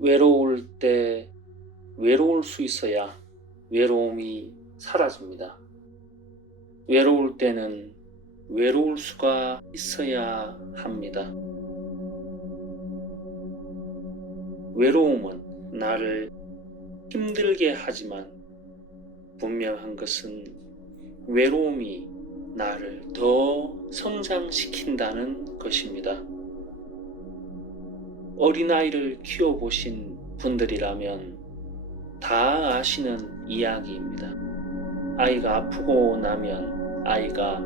외로울 때 외로울 수 있어야 외로움이 사라집니다. 외로울 때는 외로울 수가 있어야 합니다. 외로움은 나를 힘들게 하지만 분명한 것은 외로움이 나를 더 성장시킨다는 것입니다. 어린아이를 키워보신 분들이라면 다 아시는 이야기입니다. 아이가 아프고 나면 아이가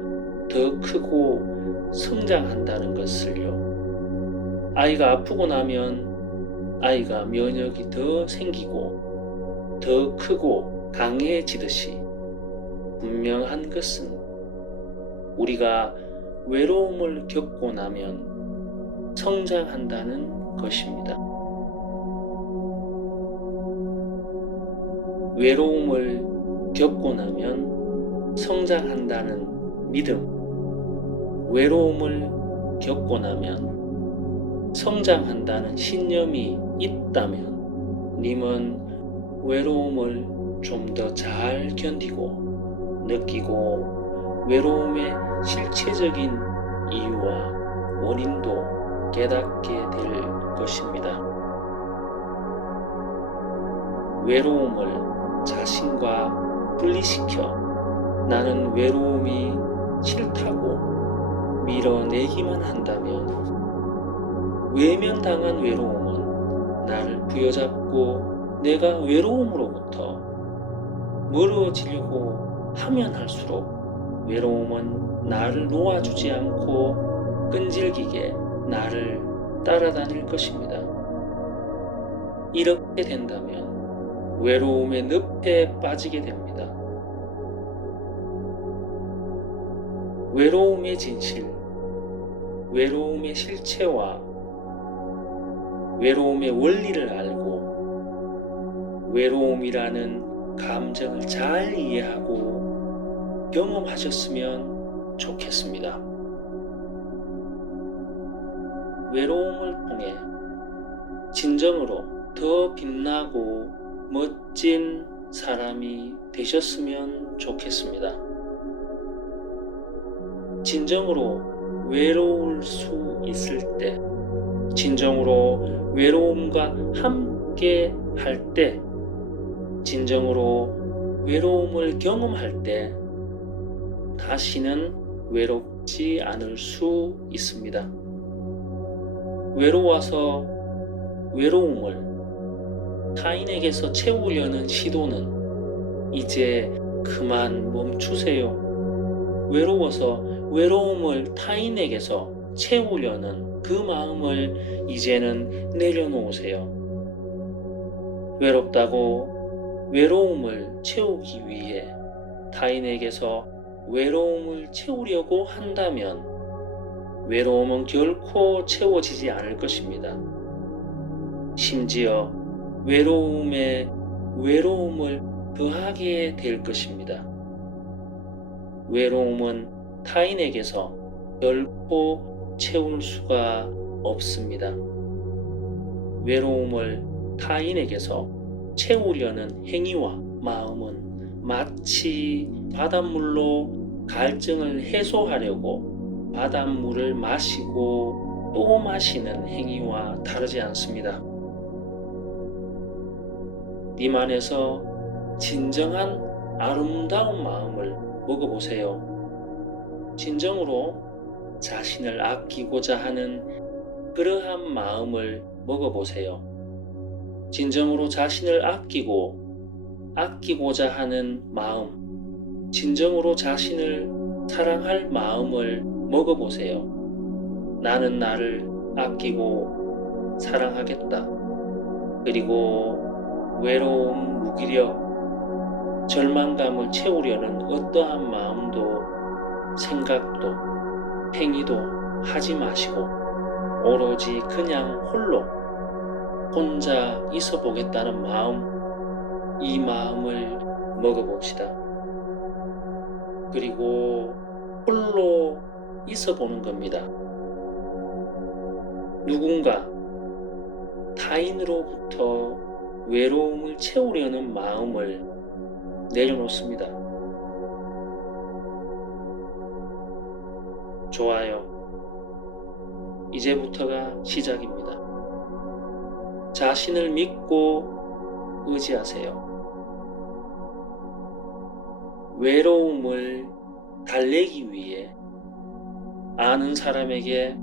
더 크고 성장한다는 것을요. 아이가 아프고 나면 아이가 면역이 더 생기고 더 크고 강해지듯이 분명한 것은 우리가 외로움을 겪고 나면 성장한다는 것입니다. 외로움을 겪고 나면 성장한다는 믿음, 외로움을 겪고 나면 성장한다는 신념이 있다면 님은 외로움을 좀 더 잘 견디고 느끼고 외로움의 실체적인 이유와 원인도 깨닫게 될 것입니다. 외로움을 자신과 분리시켜 나는 외로움이 싫다고 밀어내기만 한다면 외면당한 외로움은 나를 부여잡고 내가 외로움으로부터 멀어지려고 하면 할수록 외로움은 나를 놓아주지 않고 끈질기게 나를 따라다닐 것입니다. 이렇게 된다면 외로움의 늪에 빠지게 됩니다. 외로움의 진실, 외로움의 실체와 외로움의 원리를 알고 외로움이라는 감정을 잘 이해하고 경험하셨으면 좋겠습니다. 외로움을 통해 진정으로 더 빛나고 멋진 사람이 되셨으면 좋겠습니다. 진정으로 외로울 수 있을 때, 진정으로 외로움과 함께 할 때, 진정으로 외로움을 경험할 때 다시는 외롭지 않을 수 있습니다. 외로워서 외로움을 타인에게서 채우려는 시도는 이제 그만 멈추세요. 외로워서 외로움을 타인에게서 채우려는 그 마음을 이제는 내려놓으세요. 외롭다고 외로움을 채우기 위해 타인에게서 외로움을 채우려고 한다면 외로움은 결코 채워지지 않을 것입니다. 심지어 외로움에 외로움을 더하게 될 것입니다. 외로움은 타인에게서 결코 채울 수가 없습니다. 외로움을 타인에게서 채우려는 행위와 마음은 마치 바닷물로 갈증을 해소하려고 바닷물을 마시고 또 마시는 행위와 다르지 않습니다. 님 안에서 진정한 아름다운 마음을 먹어보세요. 진정으로 자신을 아끼고자 하는 그러한 마음을 먹어보세요. 진정으로 자신을 아끼고자 하는 마음, 진정으로 자신을 사랑할 마음을 먹어보세요. 나는 나를 아끼고 사랑하겠다. 그리고 외로움, 무기력, 절망감을 채우려는 어떠한 마음도 생각도 행위도 하지 마시고 오로지 그냥 홀로 혼자 있어 보겠다는 마음, 이 마음을 먹어봅시다. 그리고 홀로 있어 보는 겁니다. 누군가 타인으로부터 외로움을 채우려는 마음을 내려놓습니다. 좋아요. 이제부터가 시작입니다. 자신을 믿고 의지하세요. 외로움을 달래기 위해 아는 사람에게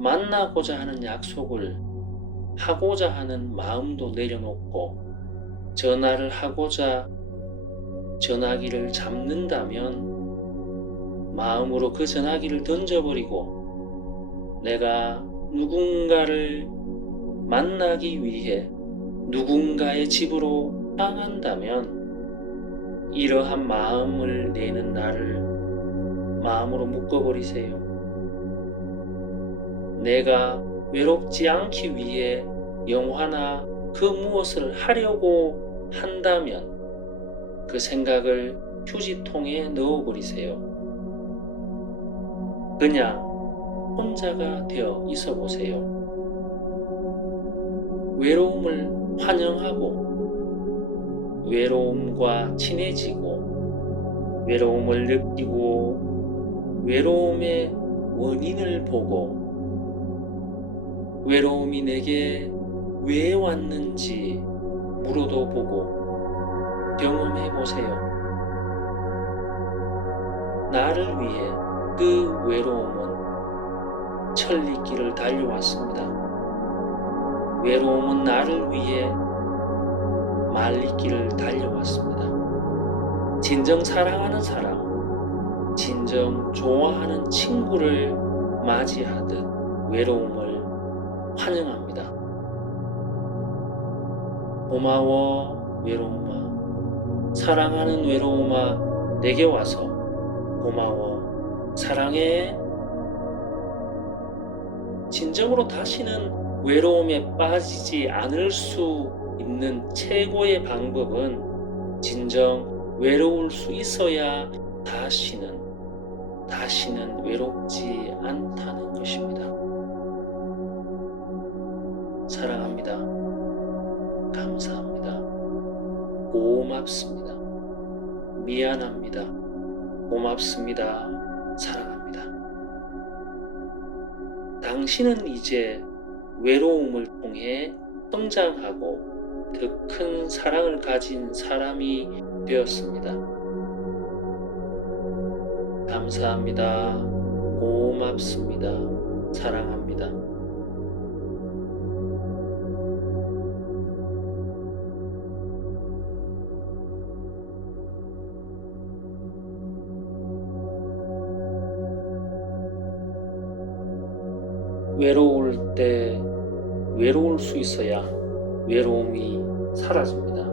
만나고자 하는 약속을 하고자 하는 마음도 내려놓고 전화를 하고자 전화기를 잡는다면 마음으로 그 전화기를 던져버리고 내가 누군가를 만나기 위해 누군가의 집으로 향한다면 이러한 마음을 내는 나를 마음으로 묶어버리세요. 내가 외롭지 않기 위해 영화나 그 무엇을 하려고 한다면 그 생각을 휴지통에 넣어버리세요. 그냥 혼자가 되어 있어 보세요. 외로움을 환영하고 외로움과 친해지고 외로움을 느끼고 외로움의 원인을 보고 외로움이 내게 왜 왔는지 물어도 보고 경험해 보세요. 나를 위해 그 외로움은 천리길을 달려왔습니다. 외로움은 나를 위해 말리길을 달려왔습니다. 진정 사랑하는 사람, 진정 좋아하는 친구를 맞이하듯 외로움을 환영합니다. 고마워 외로움아, 사랑하는 외로움아, 내게 와서 고마워, 사랑해. 진정으로 다시는 외로움에 빠지지 않을 수 있는 최고의 방법은 진정 외로울 수 있어야 다시는 외롭지 않다는 것입니다. 사랑합니다. 감사합니다. 고맙습니다. 미안합니다. 고맙습니다. 사랑합니다. 당신은 이제 외로움을 통해 성장하고 더 큰 사랑을 가진 사람이 되었습니다. 감사합니다. 고맙습니다. 사랑합니다. 외로울 때 외로울 수 있어야 외로움이 사라집니다.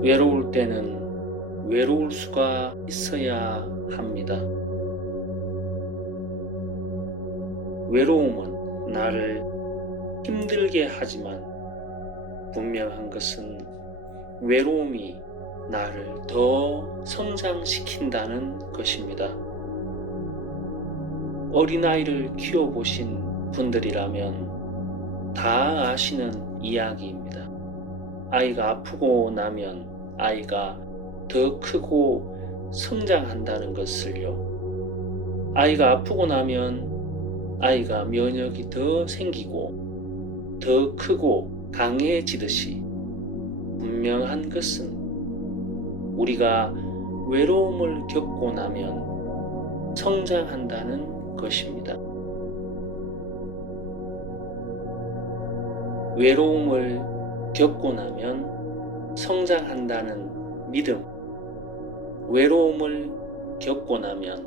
외로울 때는 외로울 수가 있어야 합니다. 외로움은 나를 힘들게 하지만 분명한 것은 외로움이 나를 더 성장시킨다는 것입니다. 어린아이를 키워보신 분들이라면 다 아시는 이야기입니다. 아이가 아프고 나면 아이가 더 크고 성장한다는 것을요. 아이가 아프고 나면 아이가 면역이 더 생기고 더 크고 강해지듯이 분명한 것은 우리가 외로움을 겪고 나면 성장한다는 것입니다. 외로움을 겪고 나면 성장한다는 믿음, 외로움을 겪고 나면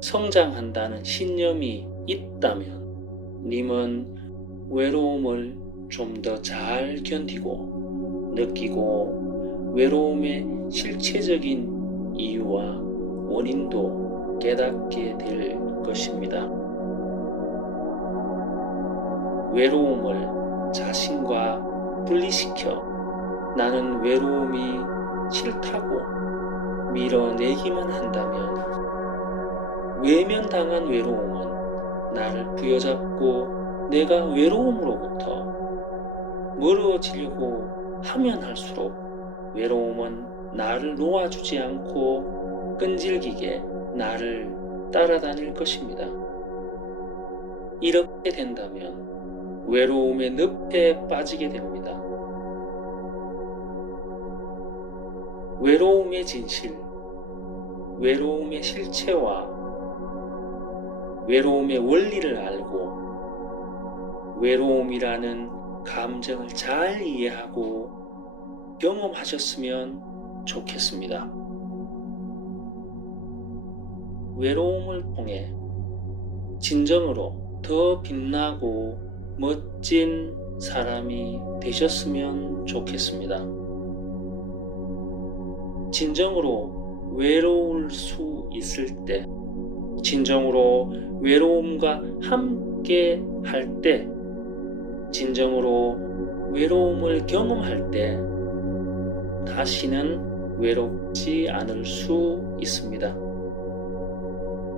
성장한다는 신념이 있다면 님은 외로움을 좀 더 잘 견디고 느끼고 외로움의 실체적인 이유와 원인도 깨닫게 될 것입니다. 외로움을 자신과 분리시켜 나는 외로움이 싫다고 밀어내기만 한다면 외면당한 외로움은 나를 부여잡고 내가 외로움으로부터 멀어지려고 하면 할수록 외로움은 나를 놓아주지 않고 끈질기게 나를 따라다닐 것입니다. 이렇게 된다면 외로움의 늪에 빠지게 됩니다. 외로움의 진실, 외로움의 실체와 외로움의 원리를 알고 외로움이라는 감정을 잘 이해하고 경험하셨으면 좋겠습니다. 외로움을 통해 진정으로 더 빛나고 멋진 사람이 되셨으면 좋겠습니다. 진정으로 외로울 수 있을 때, 진정으로 외로움과 함께 할 때, 진정으로 외로움을 경험할 때 다시는 외롭지 않을 수 있습니다.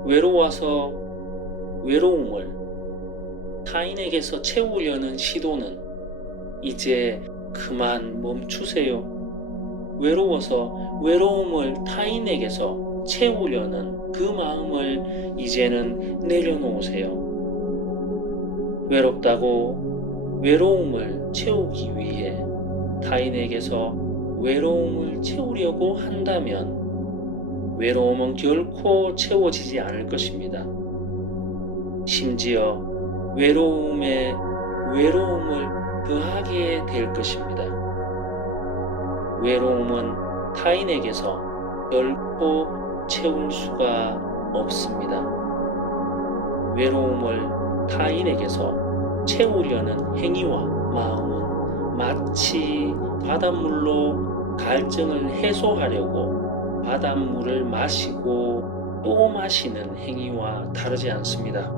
외로워서 외로움을 타인에게서 채우려는 시도는 이제 그만 멈추세요. 외로워서 외로움을 타인에게서 채우려는 그 마음을 이제는 내려놓으세요. 외롭다고 외로움을 채우기 위해 타인에게서 외로움을 채우려고 한다면 외로움은 결코 채워지지 않을 것입니다. 심지어 외로움에 외로움을 더하게 될 것입니다. 외로움은 타인에게서 결코 채울 수가 없습니다. 외로움을 타인에게서 채우려는 행위와 마음은 마치 바닷물로 갈증을 해소하려고 바닷물을 마시고 또 마시는 행위와 다르지 않습니다.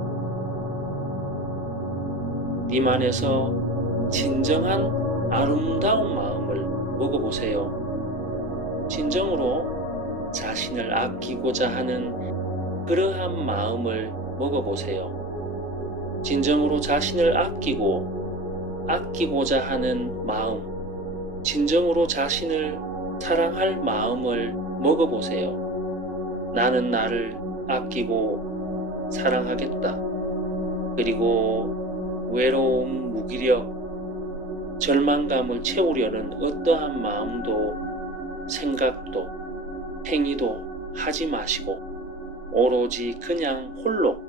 님 안에서 진정한 아름다운 마음을 먹어보세요. 진정으로 자신을 아끼고자 하는 그러한 마음을 먹어보세요. 진정으로 자신을 아끼고자 하는 마음, 진정으로 자신을 사랑할 마음을 먹어보세요. 나는 나를 아끼고 사랑하겠다. 그리고 외로움, 무기력, 절망감을 채우려는 어떠한 마음도 생각도 행위도 하지 마시고 오로지 그냥 홀로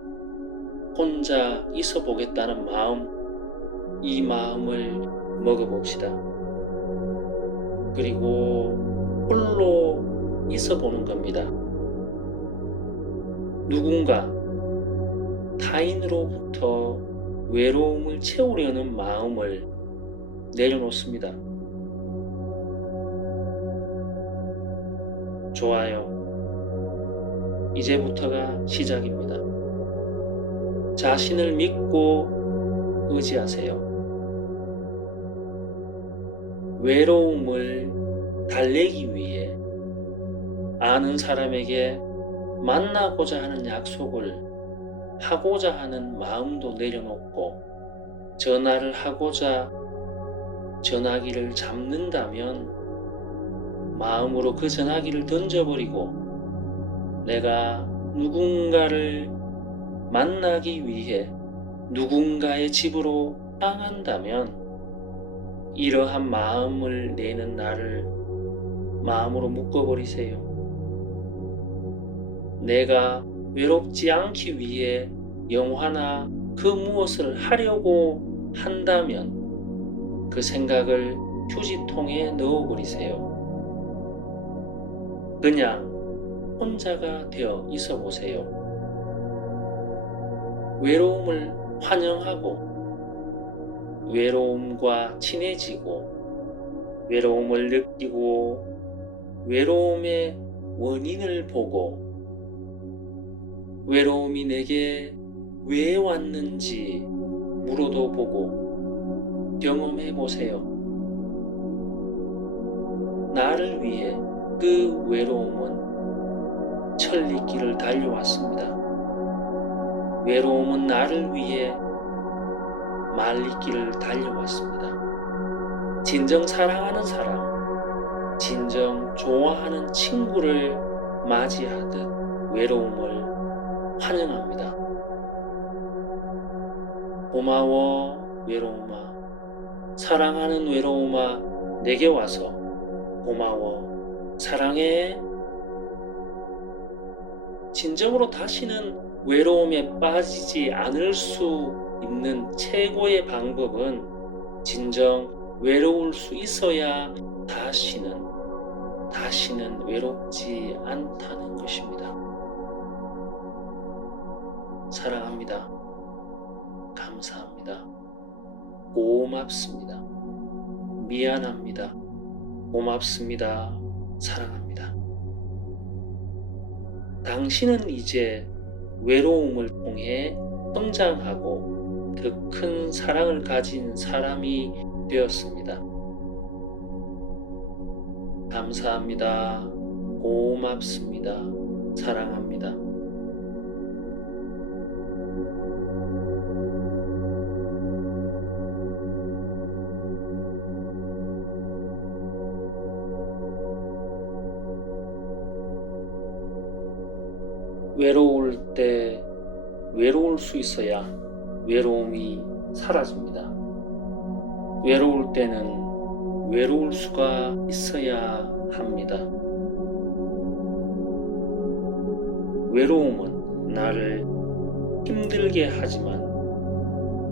혼자 있어 보겠다는 마음, 이 마음을 먹어봅시다. 그리고 홀로 있어 보는 겁니다. 누군가 타인으로부터 외로움을 채우려는 마음을 내려놓습니다. 좋아요. 이제부터가 시작입니다. 자신을 믿고 의지하세요. 외로움을 달래기 위해 아는 사람에게 만나고자 하는 약속을 하고자 하는 마음도 내려놓고 전화를 하고자 전화기를 잡는다면 마음으로 그 전화기를 던져버리고 내가 누군가를 만나기 위해 누군가의 집으로 향한다면 이러한 마음을 내는 나를 마음으로 묶어버리세요. 내가 외롭지 않기 위해 영화나 그 무엇을 하려고 한다면 그 생각을 휴지통에 넣어버리세요. 그냥 혼자가 되어 있어 보세요. 외로움을 환영하고 외로움과 친해지고 외로움을 느끼고 외로움의 원인을 보고 외로움이 내게 왜 왔는지 물어도 보고 경험해 보세요. 나를 위해 그 외로움은 천리길을 달려왔습니다. 외로움은 나를 위해 말리길을 달려왔습니다. 진정 사랑하는 사람, 진정 좋아하는 친구를 맞이하듯 외로움을 환영합니다. 고마워 외로움아, 사랑하는 외로움아, 내게 와서 고마워, 사랑해. 진정으로 다시는 외로움에 빠지지 않을 수 있는 최고의 방법은 진정 외로울 수 있어야 다시는 외롭지 않다는 것입니다. 사랑합니다. 감사합니다. 고맙습니다. 미안합니다. 고맙습니다. 사랑합니다. 당신은 이제 외로움을 통해 성장하고 더 큰 사랑을 가진 사람이 되었습니다. 감사합니다. 고맙습니다. 사랑합니다. 외로울 때 외로울 수 있어야 외로움이 사라집니다. 외로울 때는 외로울 수가 있어야 합니다. 외로움은 나를 힘들게 하지만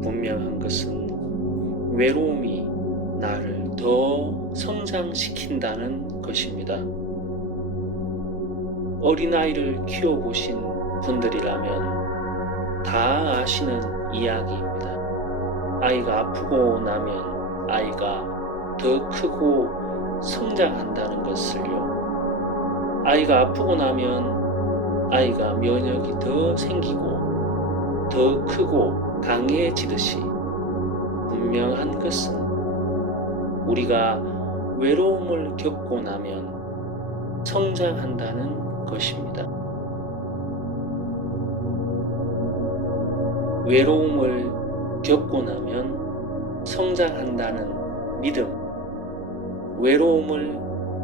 분명한 것은 외로움이 나를 더 성장시킨다는 것입니다. 어린아이를 키워보신 분들이라면 다 아시는 이야기입니다. 아이가 아프고 나면 아이가 더 크고 성장한다는 것을요. 아이가 아프고 나면 아이가 면역이 더 생기고 더 크고 강해지듯이 분명한 것은 우리가 외로움을 겪고 나면 성장한다는 것입니다. 외로움을 겪고 나면 성장한다는 믿음, 외로움을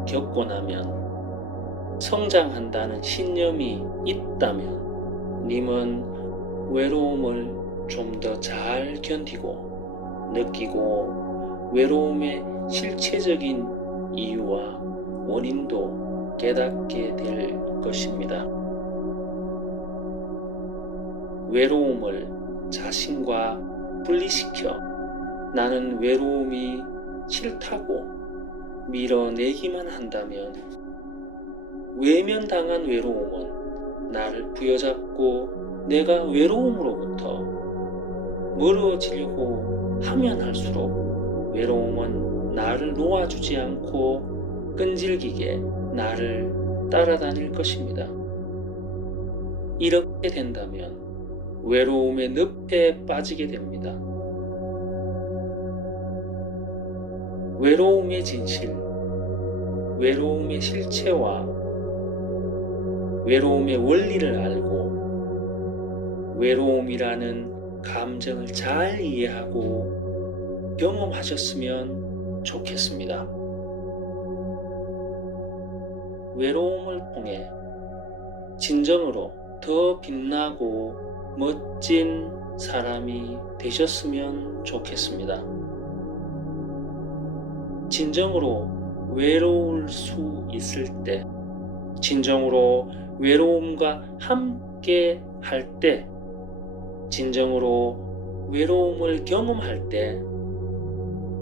겪고 나면 성장한다는 신념이 있다면 님은 외로움을 좀 더 잘 견디고 느끼고 외로움의 실체적인 이유와 원인도 깨닫게 될 것입니다. 외로움을 자신과 분리시켜 나는 외로움이 싫다고 밀어내기만 한다면 외면당한 외로움은 나를 부여잡고 내가 외로움으로부터 멀어지려고 하면 할수록 외로움은 나를 놓아주지 않고 끈질기게 나를 따라다닐 것입니다. 이렇게 된다면 외로움의 늪에 빠지게 됩니다. 외로움의 진실, 외로움의 실체와 외로움의 원리를 알고 외로움이라는 감정을 잘 이해하고 경험하셨으면 좋겠습니다. 외로움을 통해 진정으로 더 빛나고 멋진 사람이 되셨으면 좋겠습니다. 진정으로 외로울 수 있을 때, 진정으로 외로움과 함께 할 때, 진정으로 외로움을 경험할 때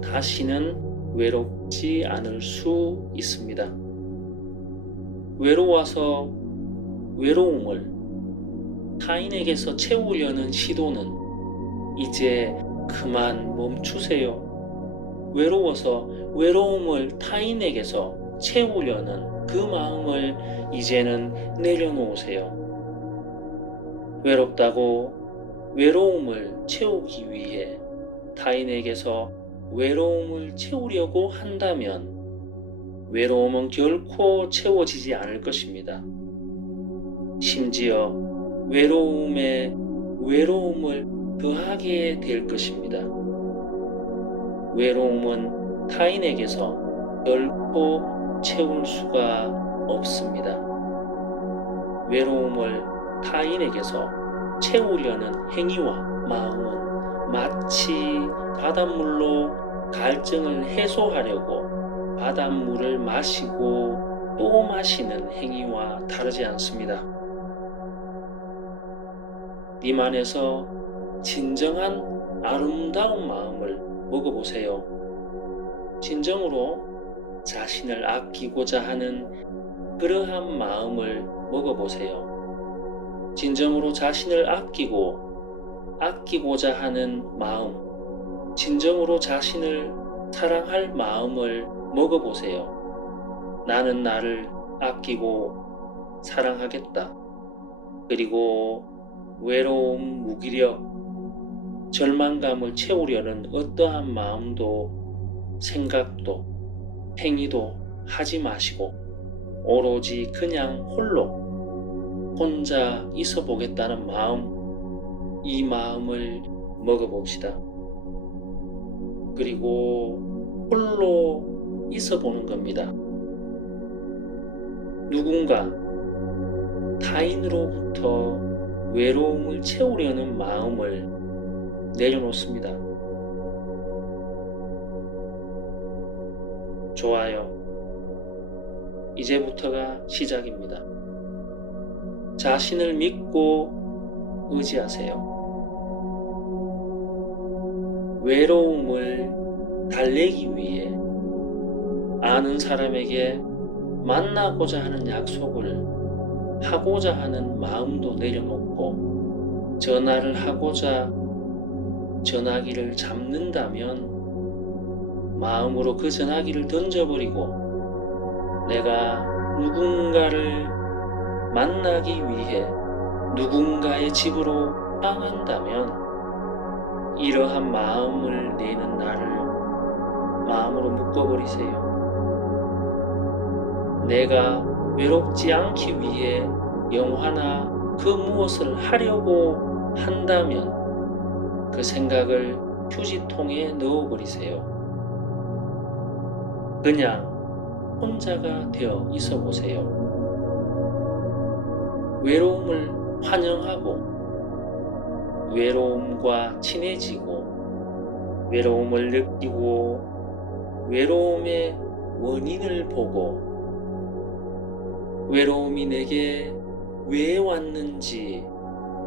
다시는 외롭지 않을 수 있습니다. 외로워서 외로움을 타인에게서 채우려는 시도는 이제 그만 멈추세요. 외로워서 외로움을 타인에게서 채우려는 그 마음을 이제는 내려놓으세요. 외롭다고 외로움을 채우기 위해 타인에게서 외로움을 채우려고 한다면 외로움은 결코 채워지지 않을 것입니다. 심지어 외로움에 외로움을 더하게 될 것입니다. 외로움은 타인에게서 결코 채울 수가 없습니다. 외로움을 타인에게서 채우려는 행위와 마음은 마치 바닷물로 갈증을 해소하려고 바닷물을 마시고 또 마시는 행위와 다르지 않습니다. 님 안에서 진정한 아름다운 마음을 먹어보세요. 진정으로 자신을 아끼고자 하는 그러한 마음을 먹어보세요. 진정으로 자신을 아끼고자 하는 마음, 진정으로 자신을 사랑할 마음을 먹어보세요. 나는 나를 아끼고 사랑하겠다. 그리고 외로움, 무기력, 절망감을 채우려는 어떠한 마음도 생각도 행위도 하지 마시고 오로지 그냥 혼자 있어 보겠다는 마음, 이 마음을 먹어봅시다. 그리고 홀로 있어 보는 겁니다. 누군가 타인으로부터 외로움을 채우려는 마음을 내려놓습니다. 좋아요. 이제부터가 시작입니다. 자신을 믿고 의지하세요. 외로움을 달래기 위해 아는 사람에게 만나고자 하는 약속을 하고자 하는 마음도 내려놓고 전화를 하고자 전화기를 잡는다면 마음으로 그 전화기를 던져버리고 내가 누군가를 만나기 위해 누군가의 집으로 향한다면 이러한 마음을 내는 나를 마음으로 묶어버리세요. 내가 외롭지 않기 위해 영화나 그 무엇을 하려고 한다면 그 생각을 휴지통에 넣어버리세요. 그냥 혼자가 되어 있어 보세요. 외로움을 환영하고 외로움과 친해지고 외로움을 느끼고 외로움의 원인을 보고 외로움이 내게 왜 왔는지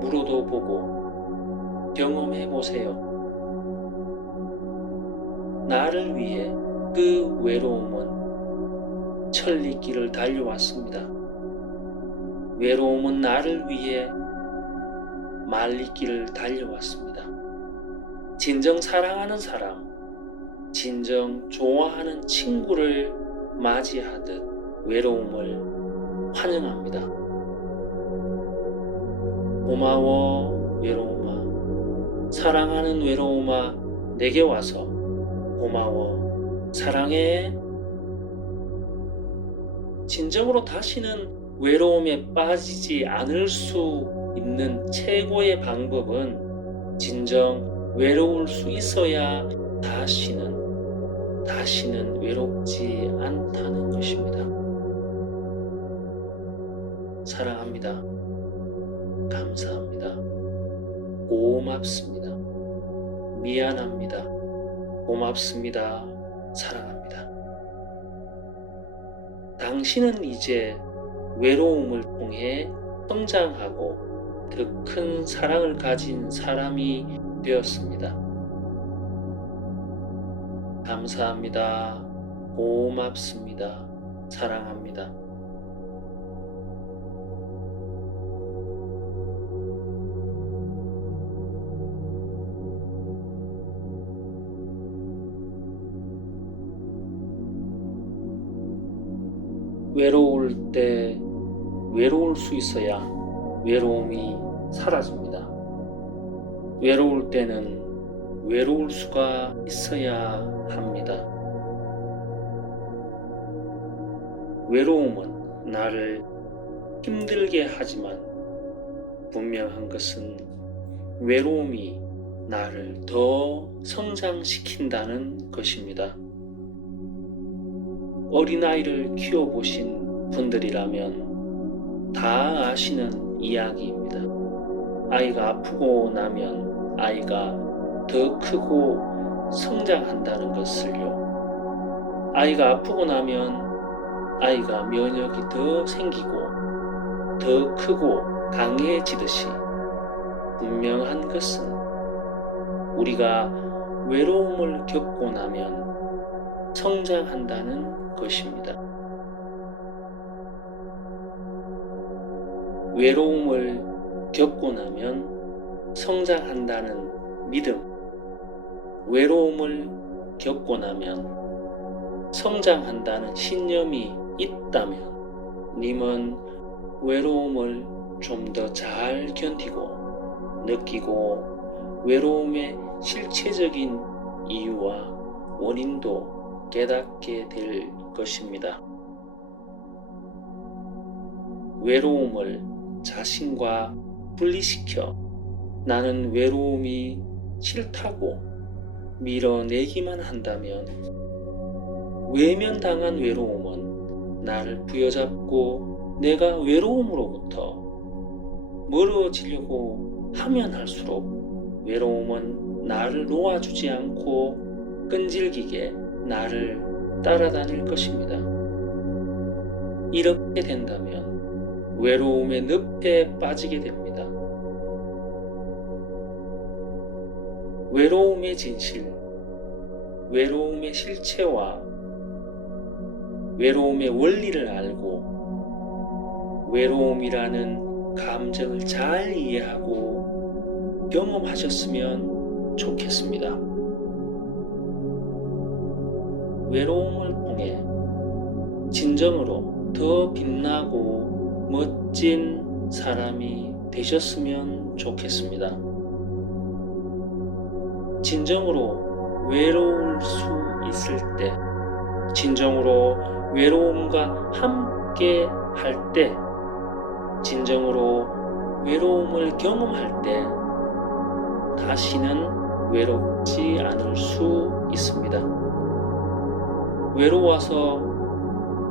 물어도 보고 경험해 보세요. 나를 위해 그 외로움은 천리길을 달려왔습니다. 외로움은 나를 위해 만리길을 달려왔습니다. 진정 사랑하는 사람, 진정 좋아하는 친구를 맞이하듯 외로움을 환영합니다. 고마워 외로움아, 사랑하는 외로움아, 내게 와서 고마워, 사랑해. 진정으로 다시는 외로움에 빠지지 않을 수 있는 최고의 방법은 진정 외로울 수 있어야 다시는 외롭지 않다는 것입니다. 사랑합니다. 감사합니다. 고맙습니다. 미안합니다. 고맙습니다. 사랑합니다. 당신은 이제 외로움을 통해 성장하고 더 큰 사랑을 가진 사람이 되었습니다. 감사합니다. 고맙습니다. 사랑합니다. 외로울 때 외로울 수 있어야 외로움이 사라집니다. 외로울 때는 외로울 수가 있어야 합니다. 외로움은 나를 힘들게 하지만 분명한 것은 외로움이 나를 더 성장시킨다는 것입니다. 어린아이를 키워보신 분들이라면 다 아시는 이야기입니다. 아이가 아프고 나면 아이가 더 크고 성장한다는 것을요. 아이가 아프고 나면 아이가 면역이 더 생기고 더 크고 강해지듯이 분명한 것은 우리가 외로움을 겪고 나면 성장한다는 것입니다. 외로움을 겪고 나면 성장한다는 믿음, 외로움을 겪고 나면 성장한다는 신념이 있다면 님은 외로움을 좀 더 잘 견디고 느끼고 외로움의 실체적인 이유와 원인도 깨닫게 될 것입니다. 외로움을 자신과 분리시켜 나는 외로움이 싫다고 밀어내기만 한다면 외면당한 외로움은 나를 부여잡고 내가 외로움으로부터 멀어지려고 하면 할수록 외로움은 나를 놓아주지 않고 끈질기게 나를 따라다닐 것입니다. 이렇게 된다면 외로움의 늪에 빠지게 됩니다. 외로움의 진실, 외로움의 실체와 외로움의 원리를 알고 외로움이라는 감정을 잘 이해하고 경험하셨으면 좋겠습니다. 외로움을 통해 진정으로 더 빛나고 멋진 사람이 되셨으면 좋겠습니다. 진정으로 외로울 수 있을 때, 진정으로 외로움과 함께 할 때, 진정으로 외로움을 경험할 때 다시는 외롭지 않을 수 있습니다. 외로워서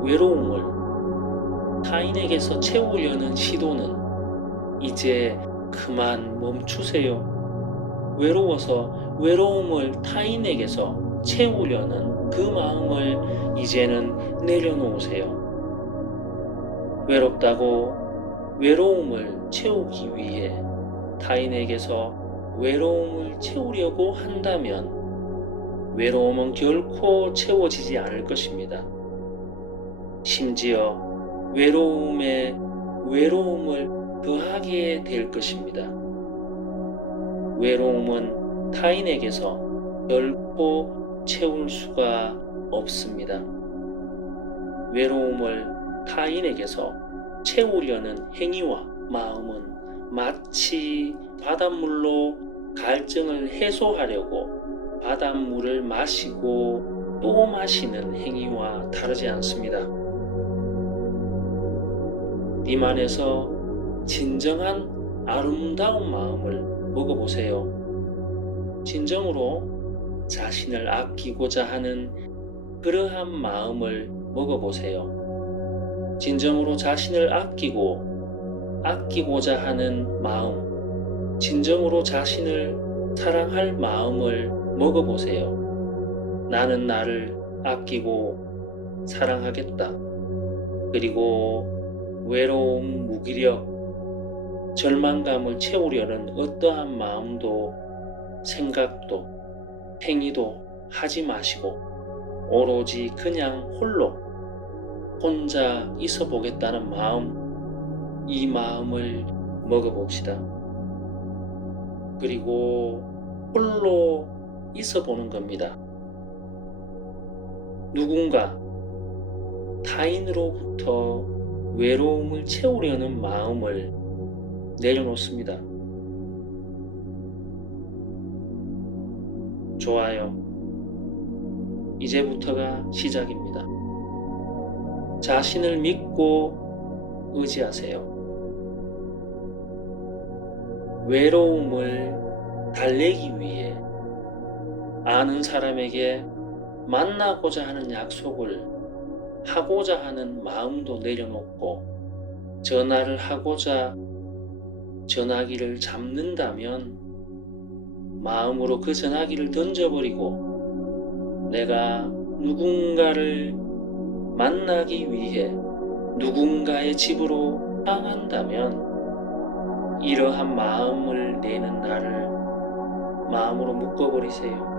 외로움을 타인에게서 채우려는 시도는 이제 그만 멈추세요. 외로워서 외로움을 타인에게서 채우려는 그 마음을 이제는 내려놓으세요. 외롭다고 외로움을 채우기 위해 타인에게서 외로움을 채우려고 한다면 외로움은 결코 채워지지 않을 것입니다. 심지어 외로움에 외로움을 더하게 될 것입니다. 외로움은 타인에게서 결코 채울 수가 없습니다. 외로움을 타인에게서 채우려는 행위와 마음은 마치 바닷물로 갈증을 해소하려고 바닷물을 마시고 또 마시는 행위와 다르지 않습니다. 님 안에서 진정한 아름다운 마음을 먹어보세요. 진정으로 자신을 아끼고자 하는 그러한 마음을 먹어보세요. 진정으로 자신을 아끼고자 하는 마음, 진정으로 자신을 사랑할 마음을 먹어보세요. 나는 나를 아끼고 사랑하겠다. 그리고 외로움, 무기력, 절망감을 채우려는 어떠한 마음도 생각도 행위도 하지 마시고 오로지 그냥 홀로 혼자 있어 보겠다는 마음, 이 마음을 먹어봅시다. 그리고 홀로 있어 보는 겁니다. 누군가 타인으로부터 외로움을 채우려는 마음을 내려놓습니다. 좋아요. 이제부터가 시작입니다. 자신을 믿고 의지하세요. 외로움을 달래기 위해 아는 사람에게 만나고자 하는 약속을 하고자 하는 마음도 내려놓고 전화를 하고자 전화기를 잡는다면 마음으로 그 전화기를 던져버리고 내가 누군가를 만나기 위해 누군가의 집으로 향한다면 이러한 마음을 내는 나를 마음으로 묶어버리세요.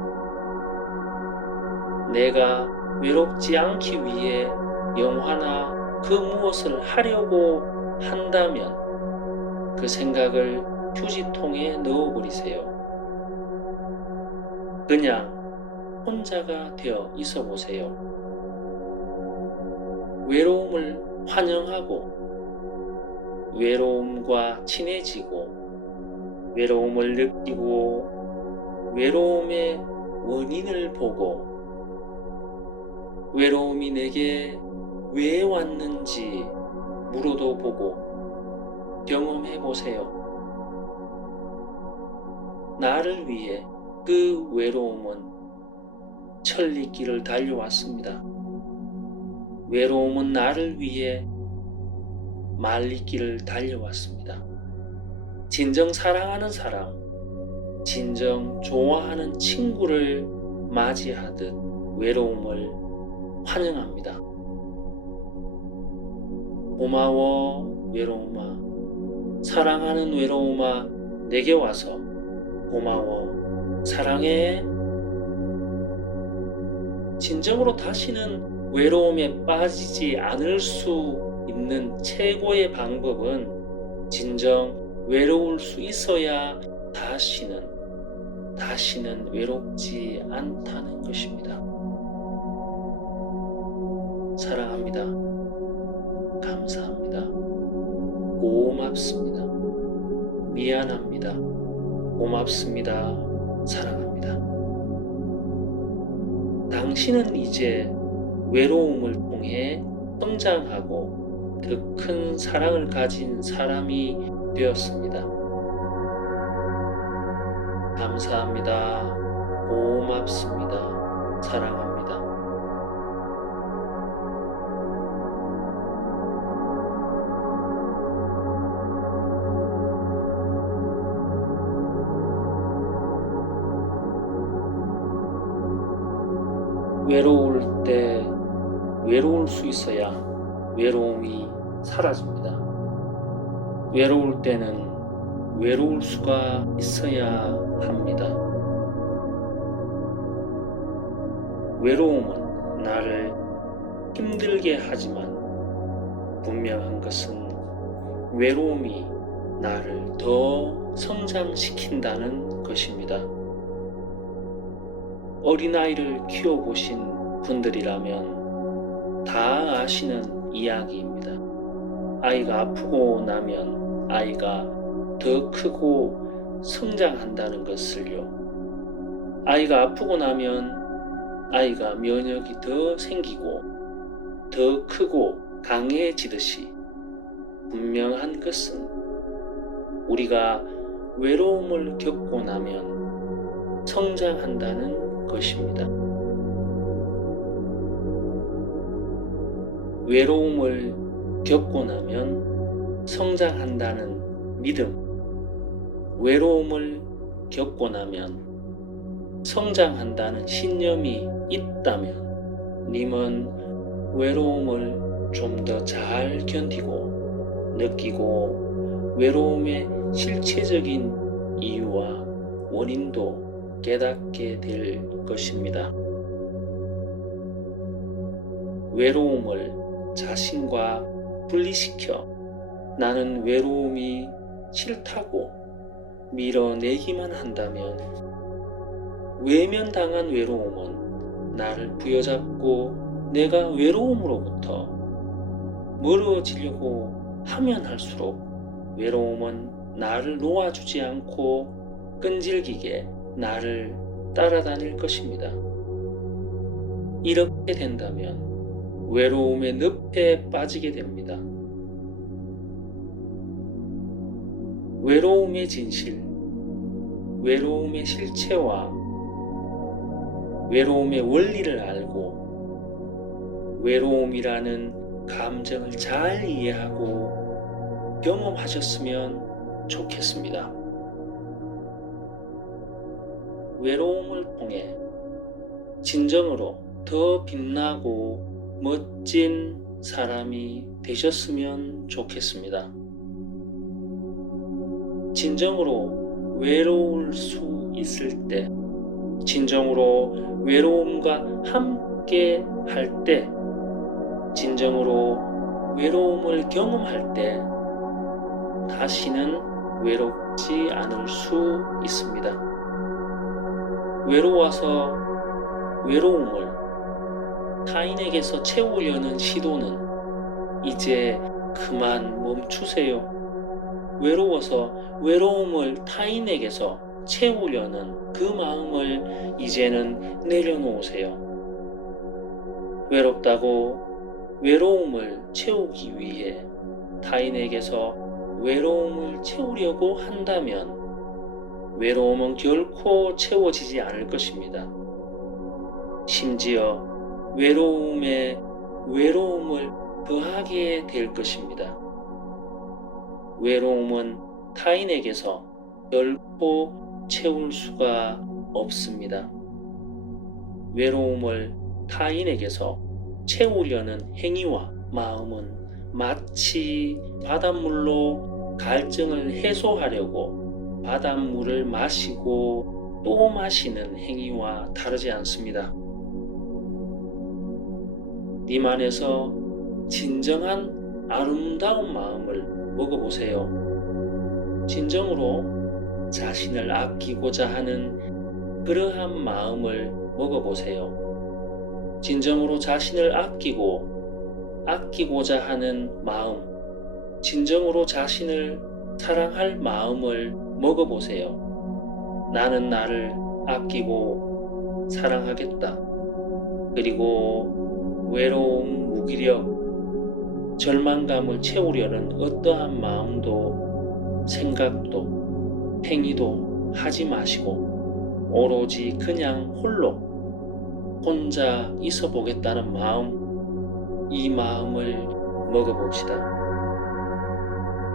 내가 외롭지 않기 위해 영화나 그 무엇을 하려고 한다면 그 생각을 휴지통에 넣어버리세요. 그냥 혼자가 되어 있어 보세요. 외로움을 환영하고 외로움과 친해지고 외로움을 느끼고 외로움의 원인을 보고 외로움이 내게 왜 왔는지 물어도 보고 경험해 보세요. 나를 위해 그 외로움은 천리길을 달려왔습니다. 외로움은 나를 위해 만리길을 달려왔습니다. 진정 사랑하는 사람, 진정 좋아하는 친구를 맞이하듯 외로움을 환영합니다. 고마워 외로움아, 사랑하는 외로움아, 내게 와서 고마워, 사랑해. 진정으로 다시는 외로움에 빠지지 않을 수 있는 최고의 방법은 진정 외로울 수 있어야 다시는 외롭지 않다는 것입니다. 사랑합니다. 감사합니다. 고맙습니다. 미안합니다. 고맙습니다. 사랑합니다. 당신은 이제 외로움을 통해 성장하고 더 큰 사랑을 가진 사람이 되었습니다. 감사합니다. 고맙습니다. 사랑합니다. 외로울 때 외로울 수 있어야 외로움이 사라집니다. 외로울 때는 외로울 수가 있어야 합니다. 외로움은 나를 힘들게 하지만 분명한 것은 외로움이 나를 더 성장시킨다는 것입니다. 어린아이를 키워보신 분들이라면 다 아시는 이야기입니다. 아이가 아프고 나면 아이가 더 크고 성장한다는 것을요. 아이가 아프고 나면 아이가 면역이 더 생기고 더 크고 강해지듯이 분명한 것은 우리가 외로움을 겪고 나면 성장한다는 것입니다. 외로움을 겪고 나면 성장한다는 믿음, 외로움을 겪고 나면 성장한다는 신념이 있다면 님은 외로움을 좀 더 잘 견디고 느끼고 외로움의 실체적인 이유와 원인도 깨닫게 될 것입니다. 외로움을 자신과 분리시켜 나는 외로움이 싫다고 밀어내기만 한다면 외면당한 외로움은 나를 부여잡고 내가 외로움으로부터 멀어지려고 하면 할수록 외로움은 나를 놓아주지 않고 끈질기게 나를 따라다닐 것입니다. 이렇게 된다면 외로움의 늪에 빠지게 됩니다. 외로움의 진실, 외로움의 실체와 외로움의 원리를 알고 외로움이라는 감정을 잘 이해하고 경험하셨으면 좋겠습니다. 외로움을 통해 진정으로 더 빛나고 멋진 사람이 되셨으면 좋겠습니다. 진정으로 외로울 수 있을 때, 진정으로 외로움과 함께 할 때, 진정으로 외로움을 경험할 때 다시는 외롭지 않을 수 있습니다. 외로워서 외로움을 타인에게서 채우려는 시도는 이제 그만 멈추세요. 외로워서 외로움을 타인에게서 채우려는 그 마음을 이제는 내려놓으세요. 외롭다고 외로움을 채우기 위해 타인에게서 외로움을 채우려고 한다면 외로움은 결코 채워지지 않을 것입니다. 심지어 외로움에 외로움을 더하게 될 것입니다. 외로움은 타인에게서 결코 채울 수가 없습니다. 외로움을 타인에게서 채우려는 행위와 마음은 마치 바닷물로 갈증을 해소하려고 바닷물을 마시고 또 마시는 행위와 다르지 않습니다. 님 안에서 진정한 아름다운 마음을 먹어보세요. 진정으로 자신을 아끼고자 하는 그러한 마음을 먹어보세요. 진정으로 자신을 아끼고자 하는 마음, 진정으로 자신을 사랑할 마음을 먹어보세요. 나는 나를 아끼고 사랑하겠다. 그리고 외로움, 무기력, 절망감을 채우려는 어떠한 마음도 생각도 행위도 하지 마시고 오로지 그냥 혼자 있어 보겠다는 마음, 이 마음을 먹어봅시다.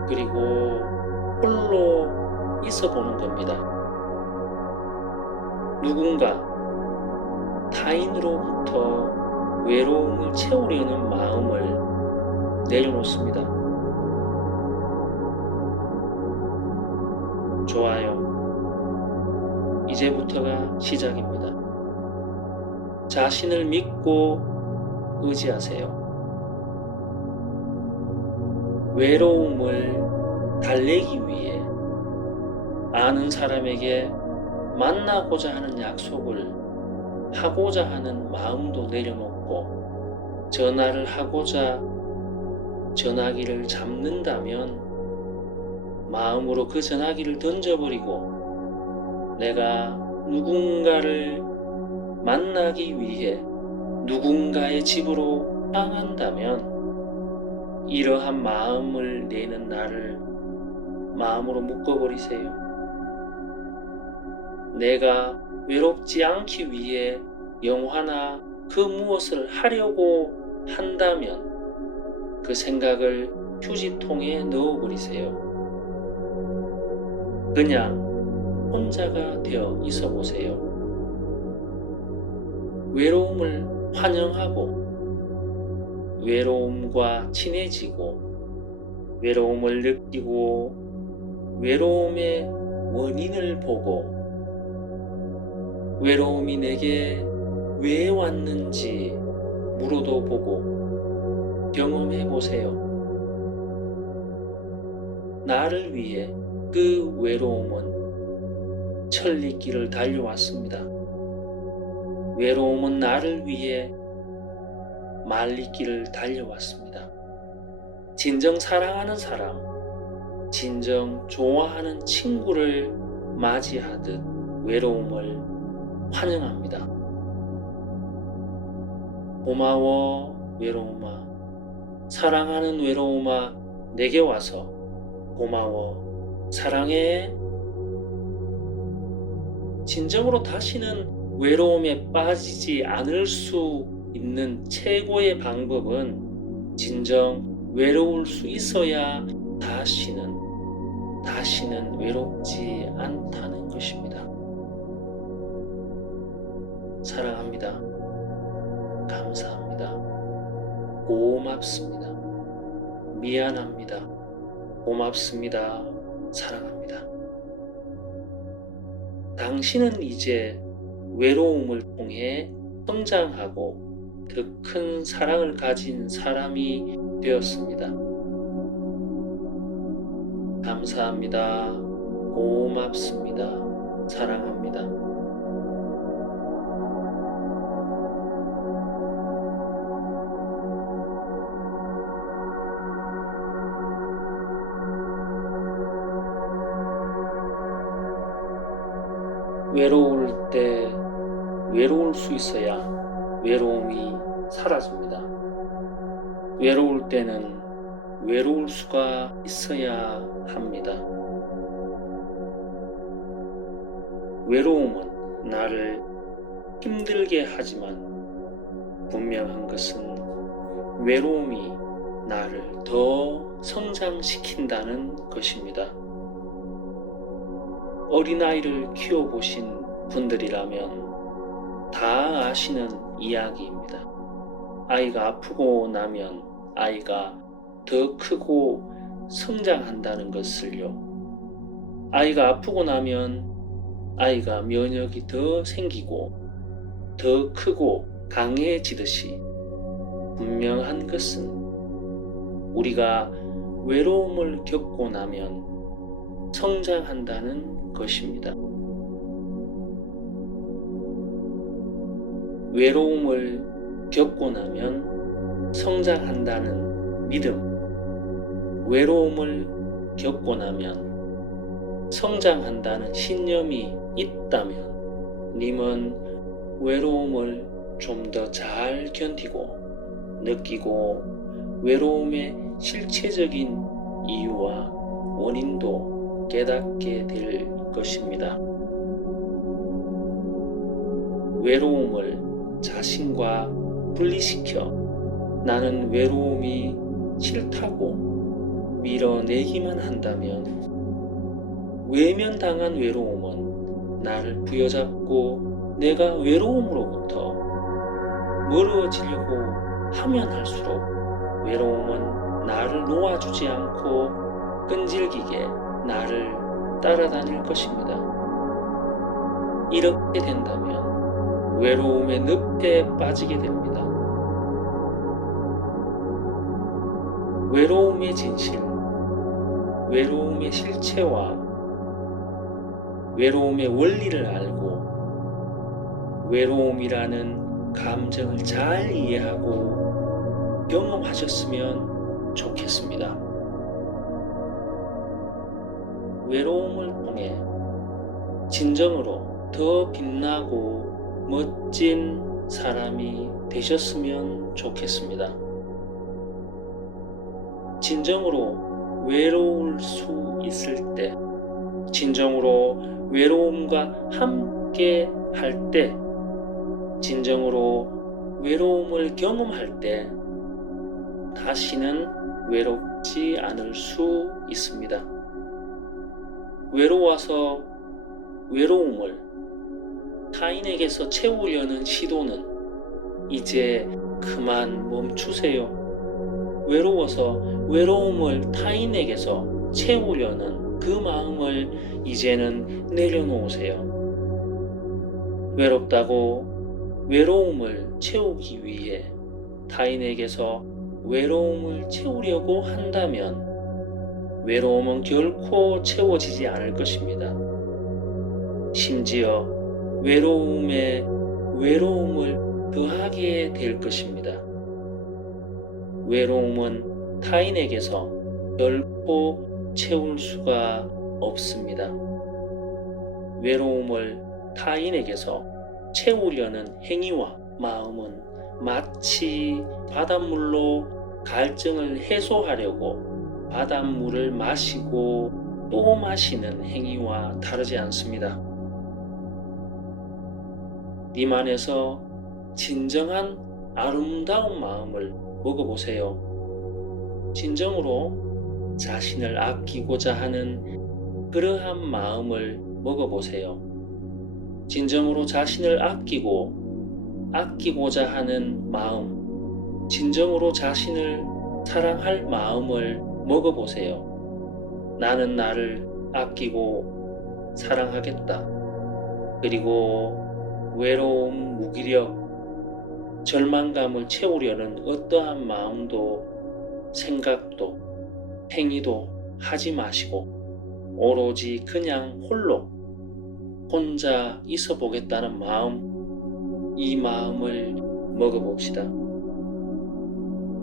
그리고 홀로 있어 보는 겁니다. 누군가 타인으로부터 외로움을 채우려는 마음을 내려놓습니다. 좋아요. 이제부터가 시작입니다. 자신을 믿고 의지하세요. 외로움을 달래기 위해 아는 사람에게 만나고자 하는 약속을 하고자 하는 마음도 내려놓고 전화를 하고자 전화기를 잡는다면 마음으로 그 전화기를 던져버리고 내가 누군가를 만나기 위해 누군가의 집으로 향한다면 이러한 마음을 내는 나를 마음으로 묶어버리세요. 내가 외롭지 않기 위해 영화나 그 무엇을 하려고 한다면 그 생각을 휴지통에 넣어버리세요. 그냥 혼자가 되어 있어 보세요. 외로움을 환영하고 외로움과 친해지고 외로움을 느끼고 외로움의 원인을 보고 외로움이 내게 왜 왔는지 물어도 보고 경험해 보세요. 나를 위해 그 외로움은 천리길을 달려왔습니다. 외로움은 나를 위해 만리길을 달려왔습니다. 진정 사랑하는 사람, 진정 좋아하는 친구를 맞이하듯 외로움을 환영합니다. 고마워 외로움아, 사랑하는 외로움아, 내게 와서 고마워, 사랑해. 진정으로 다시는 외로움에 빠지지 않을 수 있는 최고의 방법은 진정 외로울 수 있어야 다시는 외롭지 않다는 것입니다. 사랑합니다. 감사합니다. 고맙습니다. 미안합니다. 고맙습니다. 사랑합니다. 당신은 이제 외로움을 통해 성장하고 더 큰 사랑을 가진 사람이 되었습니다. 감사합니다. 고맙습니다. 사랑합니다. 외로울 때 외로울 수 있어야 외로움이 사라집니다. 외로울 때는 외로울 수가 있어야 합니다. 외로움은 나를 힘들게 하지만 분명한 것은 외로움이 나를 더 성장시킨다는 것입니다. 어린아이를 키워보신 분들이라면 다 아시는 이야기입니다. 아이가 아프고 나면 아이가 더 크고 성장한다는 것을요. 아이가 아프고 나면 아이가 면역이 더 생기고 더 크고 강해지듯이 분명한 것은 우리가 외로움을 겪고 나면 성장한다는 것입니다. 외로움을 겪고 나면 성장한다는 믿음, 외로움을 겪고 나면 성장한다는 신념이 있다면 님은 외로움을 좀 더 잘 견디고 느끼고 외로움의 실체적인 이유와 원인도 깨닫게 될 것입니다. 외로움을 자신과 분리시켜 나는 외로움이 싫다고 밀어내기만 한다면 외면당한 외로움은 나를 부여잡고 내가 외로움으로부터 멀어지려고 하면 할수록 외로움은 나를 놓아주지 않고 끈질기게 나를 따라다닐 것입니다. 이렇게 된다면 외로움의 늪에 빠지게 됩니다. 외로움의 진실, 외로움의 실체와 외로움의 원리를 알고 외로움이라는 감정을 잘 이해하고 경험하셨으면 좋겠습니다. 외로움을 통해 진정으로 더 빛나고 멋진 사람이 되셨으면 좋겠습니다. 진정으로 외로울 수 있을 때, 진정으로 외로움과 함께 할 때, 진정으로 외로움을 경험할 때 다시는 외롭지 않을 수 있습니다. 외로워서 외로움을 타인에게서 채우려는 시도는 이제 그만 멈추세요. 외로워서 외로움을 타인에게서 채우려는 그 마음을 이제는 내려놓으세요. 외롭다고 외로움을 채우기 위해 타인에게서 외로움을 채우려고 한다면 외로움은 결코 채워지지 않을 것입니다. 심지어 외로움에 외로움을 더하게 될 것입니다. 외로움은 타인에게서 결코 채울 수가 없습니다. 외로움을 타인에게서 채우려는 행위와 마음은 마치 바닷물로 갈증을 해소하려고 바닷물을 마시고 또 마시는 행위와 다르지 않습니다. 님 안에서 진정한 아름다운 마음을 먹어보세요. 진정으로 자신을 아끼고자 하는 그러한 마음을 먹어보세요. 진정으로 자신을 아끼고자 하는 마음, 진정으로 자신을 사랑할 마음을 먹어보세요. 나는 나를 아끼고 사랑하겠다. 그리고 외로움, 무기력, 절망감을 채우려는 어떠한 마음도 생각도 행위도 하지 마시고 오로지 그냥 혼자 있어 보겠다는 마음, 이 마음을 먹어봅시다.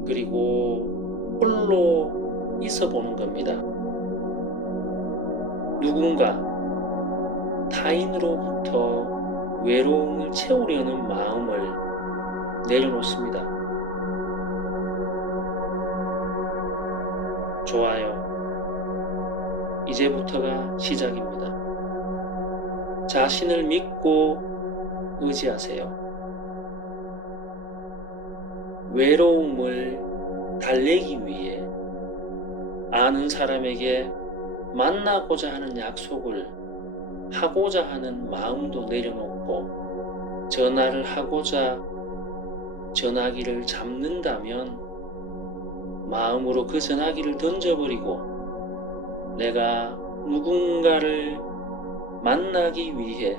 그리고 홀로 있어 보는 겁니다. 누군가 타인으로부터 외로움을 채우려는 마음을 내려놓습니다. 좋아요. 이제부터가 시작입니다. 자신을 믿고 의지하세요. 외로움을 달래기 위해 아는 사람에게 만나고자 하는 약속을 하고자 하는 마음도 내려놓고 전화를 하고자 전화기를 잡는다면 마음으로 그 전화기를 던져버리고 내가 누군가를 만나기 위해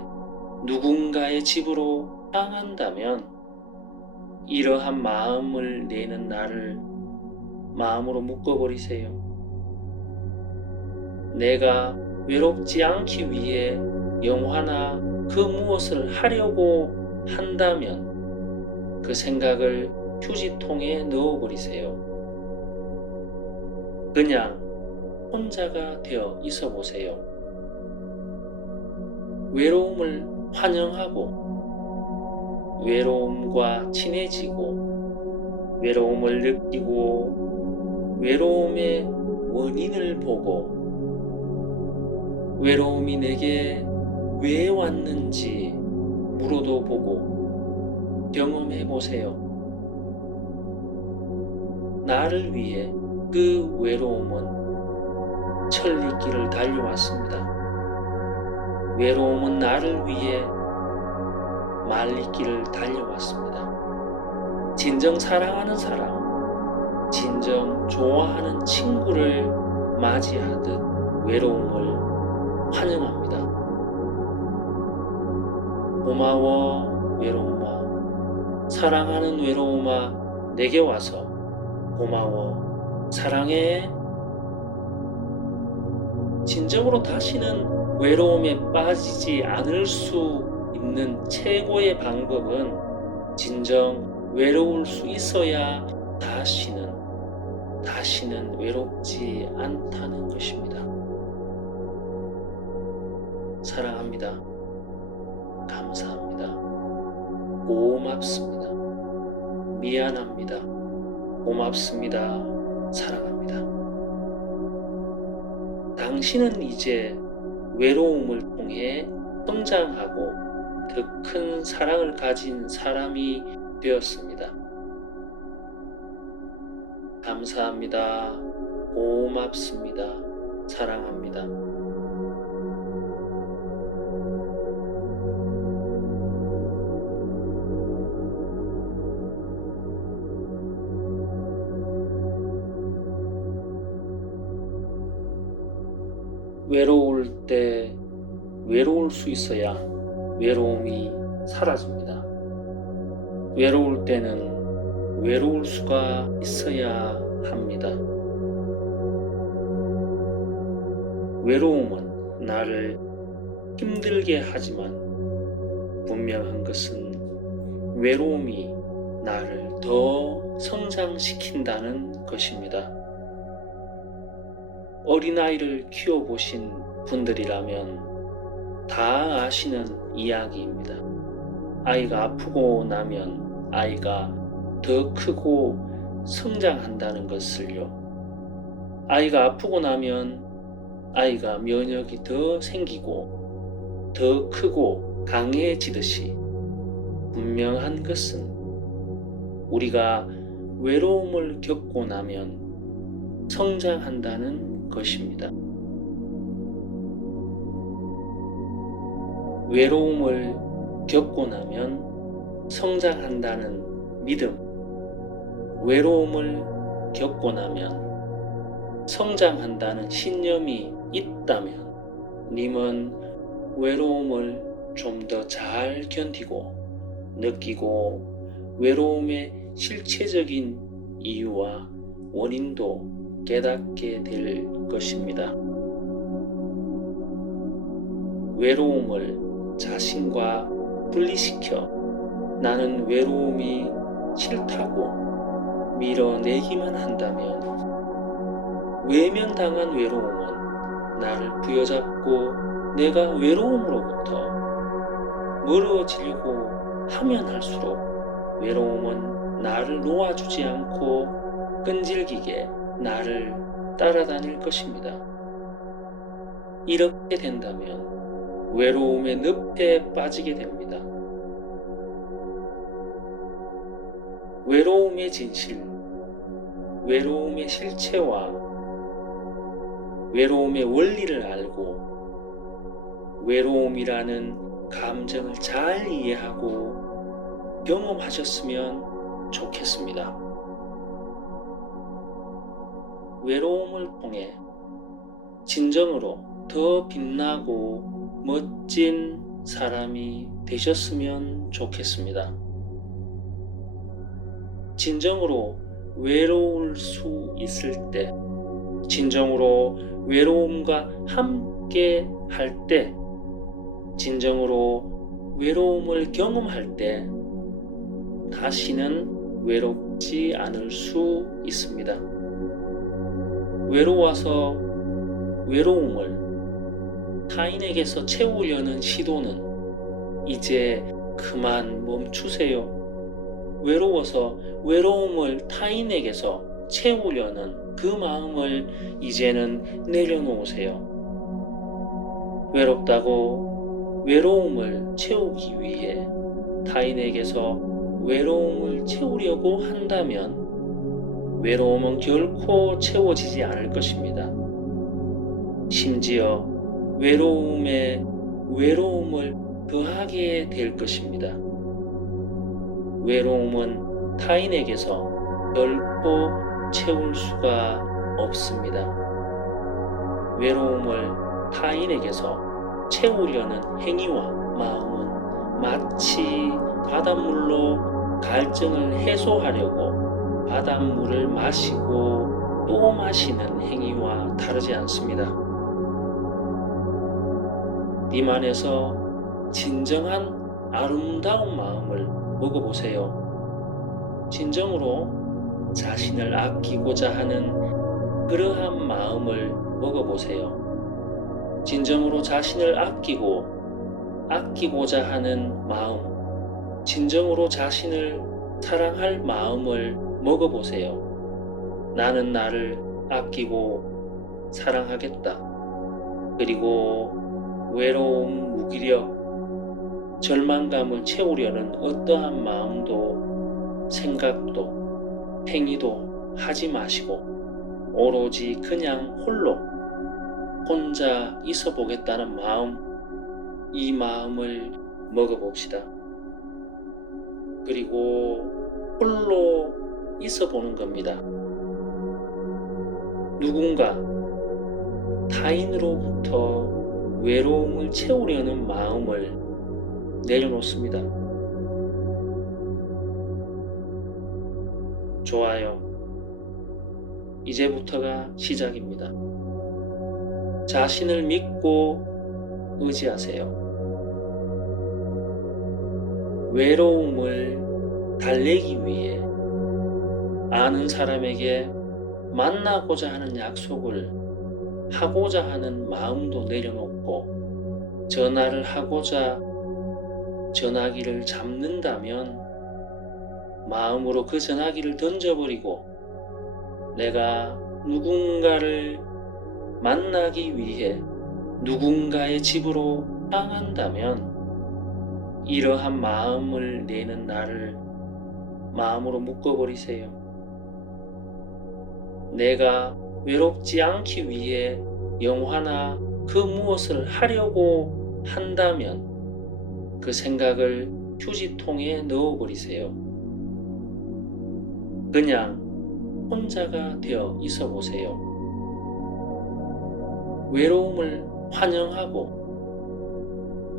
누군가의 집으로 향한다면 이러한 마음을 내는 나를 마음으로 묶어버리세요. 내가 외롭지 않기 위해 영화나 그 무엇을 하려고 한다면 그 생각을 휴지통에 넣어버리세요. 그냥 혼자가 되어 있어 보세요. 외로움을 환영하고 외로움과 친해지고 외로움을 느끼고 외로움의 원인을 보고 외로움이 내게 왜 왔는지 물어도 보고 경험해 보세요. 나를 위해 그 외로움은 천리길을 달려왔습니다. 외로움은 나를 위해 만리길을 달려왔습니다. 진정 사랑하는 사람, 진정 좋아하는 친구를 맞이하듯 외로움을 환영합니다. 고마워 외로움아, 사랑하는 외로움아, 내게 와서 고마워, 사랑해. 진정으로 다시는 외로움에 빠지지 않을 수 있는 최고의 방법은 진정 외로울 수 있어야 다시는 외롭지 않다는 것입니다. 사랑합니다. 감사합니다. 고맙습니다. 미안합니다. 고맙습니다. 사랑합니다. 당신은 이제 외로움을 통해 성장하고 더 큰 사랑을 가진 사람이 되었습니다. 감사합니다. 고맙습니다. 사랑합니다. 외로울 때 외로울 수 있어야 외로움이 사라집니다. 외로울 때는 외로울 수가 있어야 합니다. 외로움은 나를 힘들게 하지만 분명한 것은 외로움이 나를 더 성장시킨다는 것입니다. 어린아이를 키워보신 분들이라면 다 아시는 이야기입니다. 아이가 아프고 나면 아이가 더 크고 성장한다는 것을요. 아이가 아프고 나면 아이가 면역이 더 생기고 더 크고 강해지듯이 분명한 것은 우리가 외로움을 겪고 나면 성장한다는 것입니다. 외로움을 겪고 나면 성장한다는 믿음, 외로움을 겪고 나면 성장한다는 신념이 있다면 님은 외로움을 좀 더 잘 견디고 느끼고 외로움의 실체적인 이유와 원인도 깨닫게 될 것입니다. 외로움을 자신과 분리시켜 나는 외로움이 싫다고 밀어내기만 한다면 외면당한 외로움은 나를 부여잡고 내가 외로움으로부터 멀어지려고 하면 할수록 외로움은 나를 놓아주지 않고 끈질기게 나를 따라다닐 것입니다. 이렇게 된다면 외로움의 늪에 빠지게 됩니다. 외로움의 진실, 외로움의 실체와 외로움의 원리를 알고 외로움이라는 감정을 잘 이해하고 경험하셨으면 좋겠습니다. 외로움을 통해 진정으로 더 빛나고 멋진 사람이 되셨으면 좋겠습니다. 진정으로 외로울 수 있을 때, 진정으로 외로움과 함께 할 때, 진정으로 외로움을 경험할 때 다시는 외롭지 않을 수 있습니다. 외로워서 외로움을 타인에게서 채우려는 시도는 이제 그만 멈추세요. 외로워서 외로움을 타인에게서 채우려는 그 마음을 이제는 내려놓으세요. 외롭다고 외로움을 채우기 위해 타인에게서 외로움을 채우려고 한다면 외로움은 결코 채워지지 않을 것입니다. 심지어 외로움에 외로움을 더하게 될 것입니다. 외로움은 타인에게서 결코 채울 수가 없습니다. 외로움을 타인에게서 채우려는 행위와 마음은 마치 바닷물로 갈증을 해소하려고 바닷물을 마시고 또 마시는 행위와 다르지 않습니다. 님 안에서 진정한 아름다운 마음을 먹어보세요. 진정으로 자신을 아끼고자 하는 그러한 마음을 먹어보세요. 진정으로 자신을 아끼고자 하는 마음, 진정으로 자신을 사랑할 마음을 먹어보세요. 나는 나를 아끼고 사랑하겠다. 그리고 외로움, 무기력, 절망감을 채우려는 어떠한 마음도 생각도 행위도 하지 마시고 오로지 그냥 혼자 있어 보겠다는 마음, 이 마음을 먹어봅시다. 그리고 홀로 있어 보는 겁니다. 누군가 타인으로부터 외로움을 채우려는 마음을 내려놓습니다. 좋아요. 이제부터가 시작입니다. 자신을 믿고 의지하세요. 외로움을 달래기 위해 아는 사람에게 만나고자 하는 약속을 하고자 하는 마음도 내려놓고 전화를 하고자 전화기를 잡는다면 마음으로 그 전화기를 던져버리고 내가 누군가를 만나기 위해 누군가의 집으로 향한다면 이러한 마음을 내는 나를 마음으로 묶어버리세요. 내가 외롭지 않기 위해 영화나 그 무엇을 하려고 한다면 그 생각을 휴지통에 넣어버리세요. 그냥 혼자가 되어 있어 보세요. 외로움을 환영하고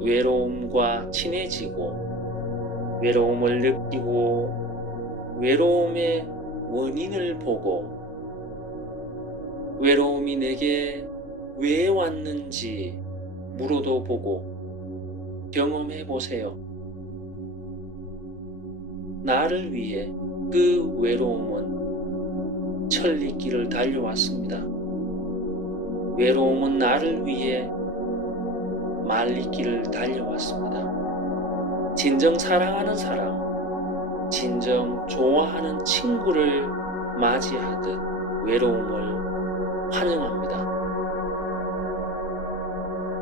외로움과 친해지고 외로움을 느끼고 외로움의 원인을 보고 외로움이 내게 왜 왔는지 물어도 보고 경험해 보세요. 나를 위해 그 외로움은 천리길을 달려왔습니다. 외로움은 나를 위해 만리길을 달려왔습니다. 진정 사랑하는 사람, 진정 좋아하는 친구를 맞이하듯 외로움을 환영합니다.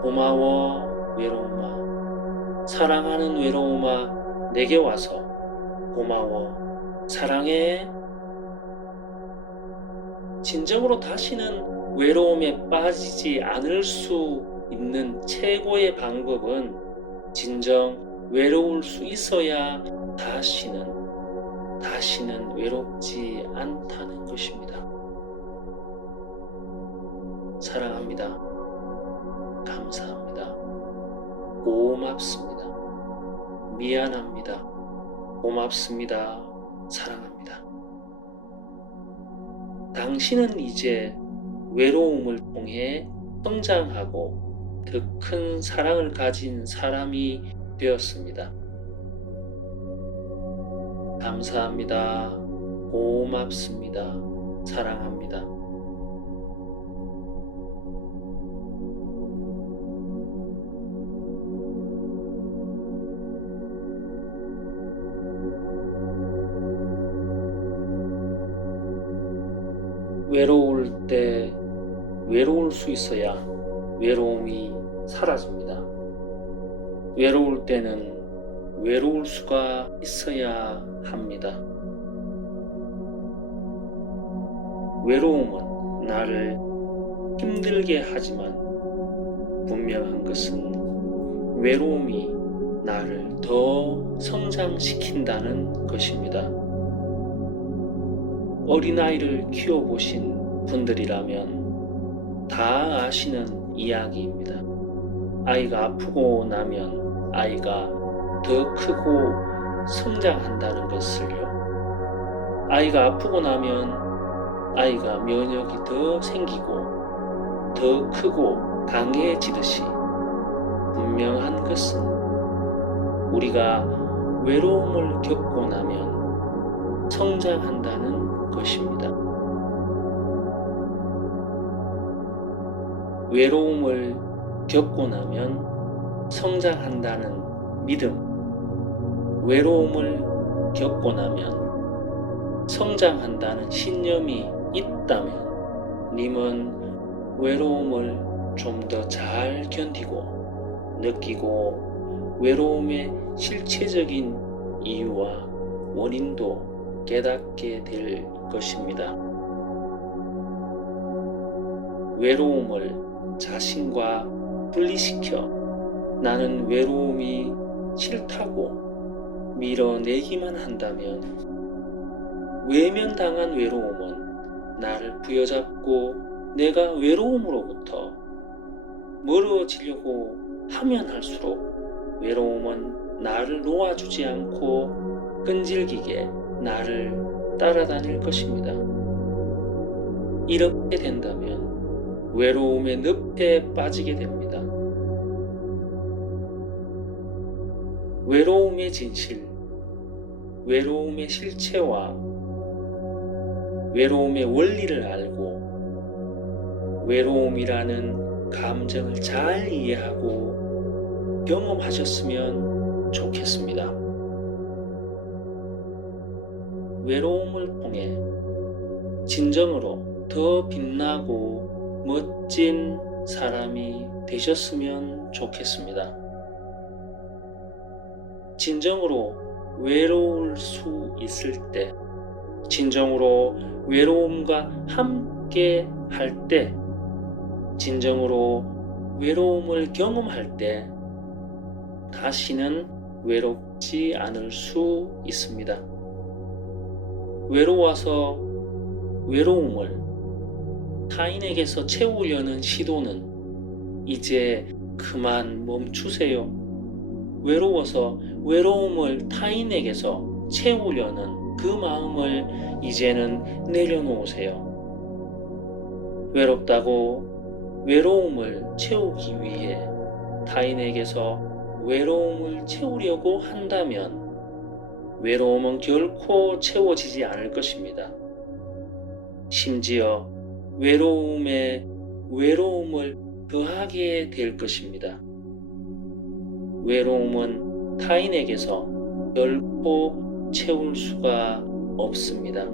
고마워 외로움아, 사랑하는 외로움아, 내게 와서 고마워, 사랑해. 진정으로 다시는 외로움에 빠지지 않을 수 있는 최고의 방법은 진정 외로울 수 있어야 다시는 외롭지 않다는 것입니다. 사랑합니다. 감사합니다. 고맙습니다. 미안합니다. 고맙습니다. 사랑합니다. 당신은 이제 외로움을 통해 성장하고 더 큰 사랑을 가진 사람이 되었습니다. 감사합니다. 고맙습니다. 사랑합니다. 외로울 때 외로울 수 있어야 외로움이 사라집니다. 외로울 때는 외로울 수가 있어야 합니다. 외로움은 나를 힘들게 하지만 분명한 것은 외로움이 나를 더 성장시킨다는 것입니다. 어린아이를 키워보신 분들이라면 다 아시는 이야기입니다. 아이가 아프고 나면 아이가 더 크고 성장한다는 것을요. 아이가 아프고 나면 아이가 면역이 더 생기고 더 크고 강해지듯이 분명한 것은 우리가 외로움을 겪고 나면 성장한다는 것입니다. 외로움을 겪고 나면 성장한다는 믿음, 외로움을 겪고 나면 성장한다는 신념이 있다면 님은 외로움을 좀 더 잘 견디고 느끼고 외로움의 실체적인 이유와 원인도 깨닫게 될 것입니다. 외로움을 자신과 분리시켜 나는 외로움이 싫다고 밀어내기만 한다면 외면당한 외로움은 나를 부여잡고 내가 외로움으로부터 멀어지려고 하면 할수록 외로움은 나를 놓아주지 않고 끈질기게 나를 따라다닐 것입니다. 이렇게 된다면 외로움의 늪에 빠지게 됩니다. 외로움의 진실, 외로움의 실체와 외로움의 원리를 알고 외로움이라는 감정을 잘 이해하고 경험하셨으면 좋겠습니다. 외로움을 통해 진정으로 더 빛나고 멋진 사람이 되셨으면 좋겠습니다. 진정으로 외로울 수 있을 때, 진정으로 외로움과 함께 할 때, 진정으로 외로움을 경험할 때 다시는 외롭지 않을 수 있습니다. 외로워서 외로움을 타인에게서 채우려는 시도는 이제 그만 멈추세요. 외로워서 외로움을 타인에게서 채우려는 그 마음을 이제는 내려놓으세요. 외롭다고 외로움을 채우기 위해 타인에게서 외로움을 채우려고 한다면 외로움은 결코 채워지지 않을 것입니다. 심지어 외로움에 외로움을 더하게 될 것입니다. 외로움은 타인에게서 결코 채울 수가 없습니다.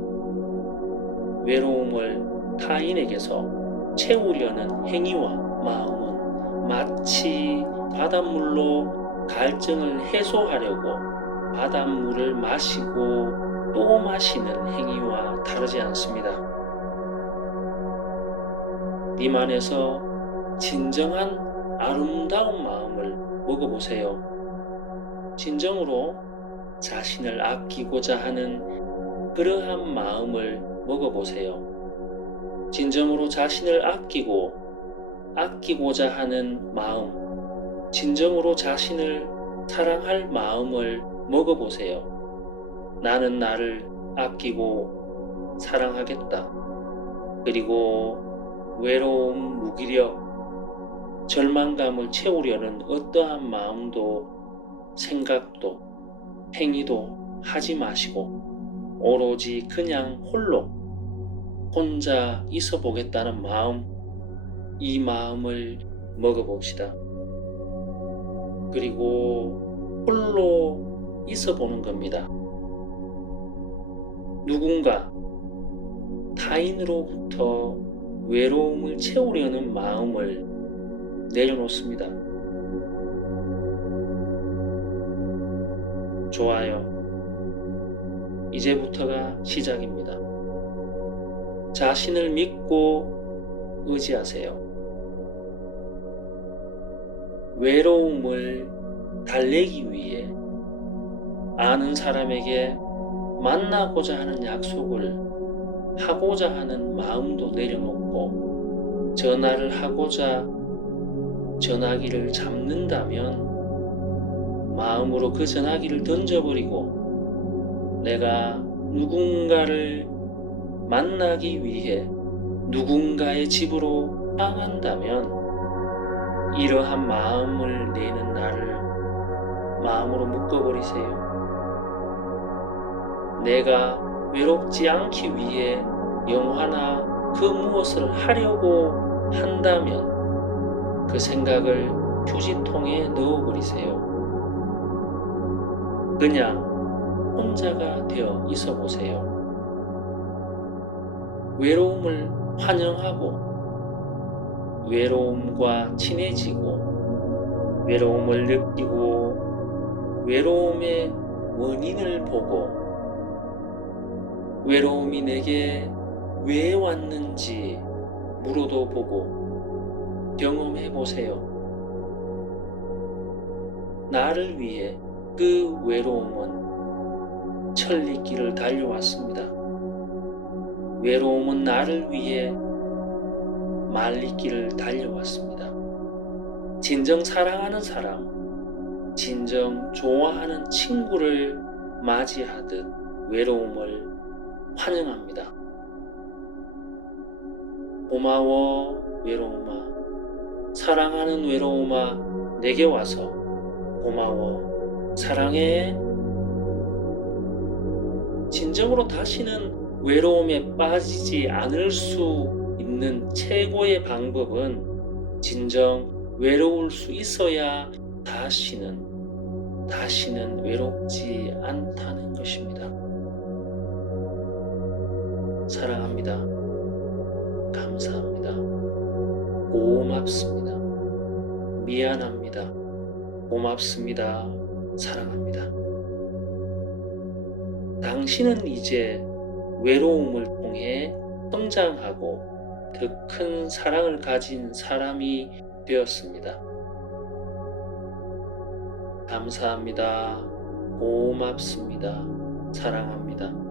외로움을 타인에게서 채우려는 행위와 마음은 마치 바닷물로 갈증을 해소하려고 바닷물을 마시고 또 마시는 행위와 다르지 않습니다. 님 안에서 진정한 아름다운 마음을 먹어보세요. 진정으로 자신을 아끼고자 하는 그러한 마음을 먹어보세요. 진정으로 자신을 아끼고자 하는 마음, 진정으로 자신을 사랑할 마음을 먹어보세요. 나는 나를 아끼고 사랑하겠다. 그리고 외로움, 무기력, 절망감을 채우려는 어떠한 마음도 생각도 행위도 하지 마시고 오로지 그냥 혼자 있어 보겠다는 마음, 이 마음을 먹어봅시다. 그리고 홀로 있어 보는 겁니다. 누군가 타인으로부터 외로움을 채우려는 마음을 내려놓습니다. 좋아요. 이제부터가 시작입니다. 자신을 믿고 의지하세요. 외로움을 달래기 위해 아는 사람에게 만나고자 하는 약속을 하고자 하는 마음도 내려놓고 전화를 하고자 전화기를 잡는다면 마음으로 그 전화기를 던져버리고 내가 누군가를 만나기 위해 누군가의 집으로 향한다면 이러한 마음을 내는 나를 마음으로 묶어버리세요. 내가 외롭지 않기 위해 영화나 그 무엇을 하려고 한다면 그 생각을 휴지통에 넣어버리세요. 그냥 혼자가 되어 있어 보세요. 외로움을 환영하고 외로움과 친해지고 외로움을 느끼고 외로움의 원인을 보고 외로움이 내게 왜 왔는지 물어도 보고 경험해 보세요. 나를 위해 그 외로움은 천리길을 달려왔습니다. 외로움은 나를 위해 만리길을 달려왔습니다. 진정 사랑하는 사람, 진정 좋아하는 친구를 맞이하듯 외로움을 환영합니다. 고마워 외로움아, 사랑하는 외로움아, 내게 와서 고마워, 사랑해. 진정으로 다시는 외로움에 빠지지 않을 수 있는 최고의 방법은 진정 외로울 수 있어야 다시는 외롭지 않다는 것입니다. 사랑합니다. 감사합니다. 고맙습니다. 미안합니다. 고맙습니다. 사랑합니다. 당신은 이제 외로움을 통해 성장하고 더 큰 사랑을 가진 사람이 되었습니다. 감사합니다. 고맙습니다. 사랑합니다.